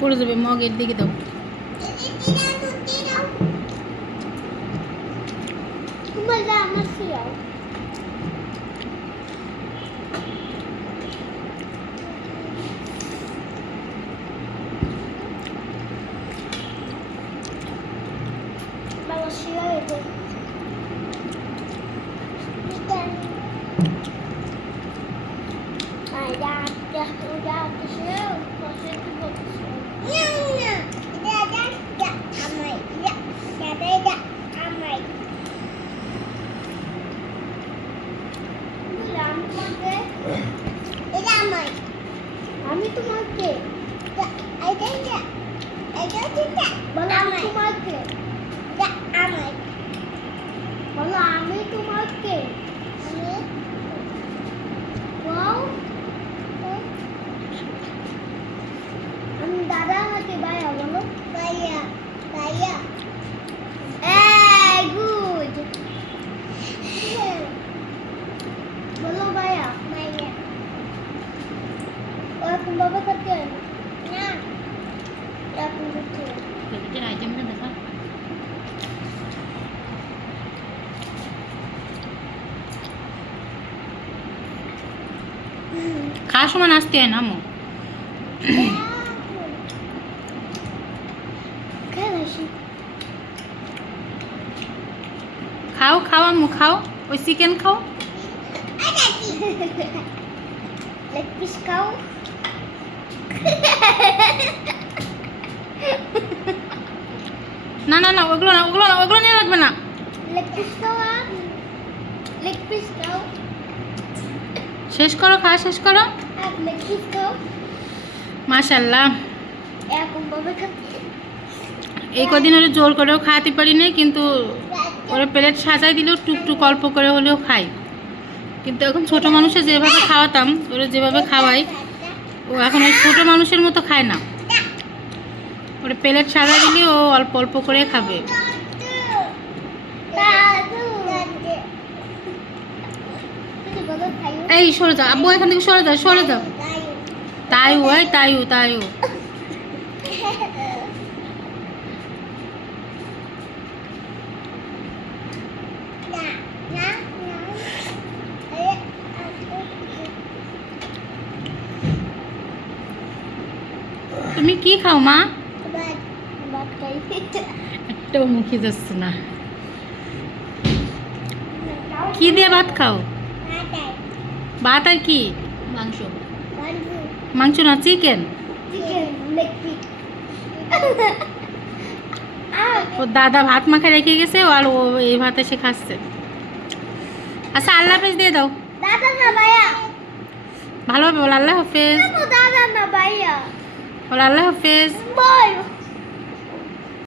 পড়ে যাবে, মগের দিকে দাও। আমি তোমাকে বলো আমি তোমাকে বলো আমি তোমাকে আমি দাদা হাতে ভাইয়া বলো ভাইয়া ভাইয়া গুড বলো ভাইয়া ভাইয়া এখন বাবা করতে না এখন করতে প্যাকেটের আইটেমটা দেখা। খাওয়ার সময় নাচতে হয় না আম্মু। খাও খাও আম্মু খাও, ওই চিকেন খাও। লেগ পিস খাও না না না, ওগুলো না, ওগুলো না, ওগুলো নিয়ে রাখবে না। লেগ পিস খাও লেগ পিস খাও শেষ করো, খাওয়া শেষ করো। লেগ পিস খাও মাশাআল্লাহ। এখন বাবা খাচ্ছে এই কদিন ওরা জোর করেও খাওয়াতে পারি না, কিন্তু ওরা প্লেট সাজাই দিলেও টুকটুক অল্প করে হলেও খাই। কিন্তু এখন ছোট মানুষে যেভাবে খাওয়াতাম, ওরা যেভাবে খাওয়াই, ও এখন ওই ছোটো মানুষের মতো খায় না। ওরা প্লেট সাজাই দিলে ও অল্প অল্প করে খাবে। এই সরে যাও আব্বু, এখান থেকে সরে যাও, সরে যাও। তাইও ওই তাইও তাইও। তুমি কি খাও মা? একটাও মুখে যাচ্ছে না। কি দিয়ে ভাত খাও? ভাত আর কি? মাংস। মাংস না, চিকেন। ও দাদা ভাত মাখা রেখে গেছে, আর ও এই ভাত এসে খাচ্ছে। আচ্ছা আল্লাহ হাফেজ দিয়ে দাও। দাদা না ভাইয়া ভালোভাবে বল আল্লাহ হাফেজ। দাদা না ভাইয়া বল আল্লাহ হাফেজ। বল